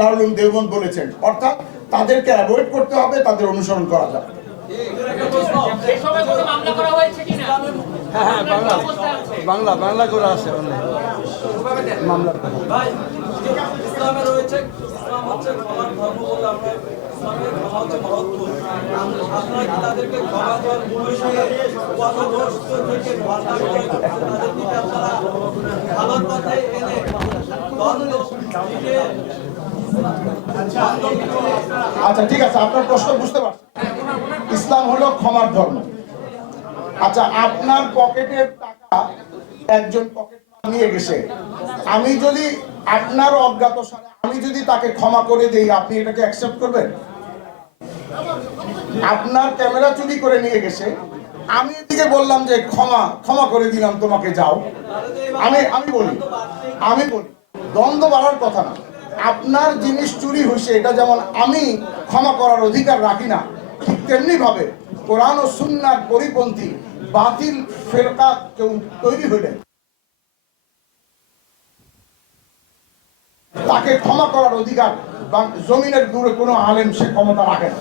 দারুল দেওবন্দ বলেছেন, অর্থাৎ তাদেরকে অ্যাভয়েড করতে হবে, তাদের অনুসরণ করা যাবে। হ্যাঁ, বাংলা বাংলা করে আছে মামলা। ইসলামে রয়েছে, ইসলাম হচ্ছে ক্ষমার ধর্ম বলে আমরা ইসলামের ক্ষমা হচ্ছে মহত্ব। আপনারা কি তাদেরকে ক্ষমা করার বিষয়ে পথভ্রষ্ট থেকে ভাষা করে তাদেরকে আপনারা ভালোর পথে এনে আচ্ছা, ঠিক আছে, আপনার প্রশ্ন বুঝতে পারছি। ইসলাম হলো ক্ষমার ধর্ম। আচ্ছা, আপনার পকেটের টাকা একজন পকেট নিয়ে গেছে, আমি যদি আপনার অজ্ঞাত সারে আমি যদি তাকে ক্ষমা করে দেই, আপনি এটাকে অ্যাকসেপ্ট করবেন? আপনার ক্যামেরা চুরি করে নিয়ে গেছে, আমি এদিকে বললাম যে ক্ষমা করে দিলাম, তোমাকে যাও। আমি বলি দ্বন্দ্ব বাড়ার কথা না। আপনার জিনিস চুরি হয়েছে, এটা যেমন আমি ক্ষমা করার অধিকার রাখি না, ঠিক তেমনি ভাবে কোরআন ও সুন্নাহর পরিপন্থী বাতিল ফেরকা কেউ তৈরি হইলে তাকে ক্ষমা করার অধিকার জমিনের দূরে কোনো আলেম সে ক্ষমতা রাখে না।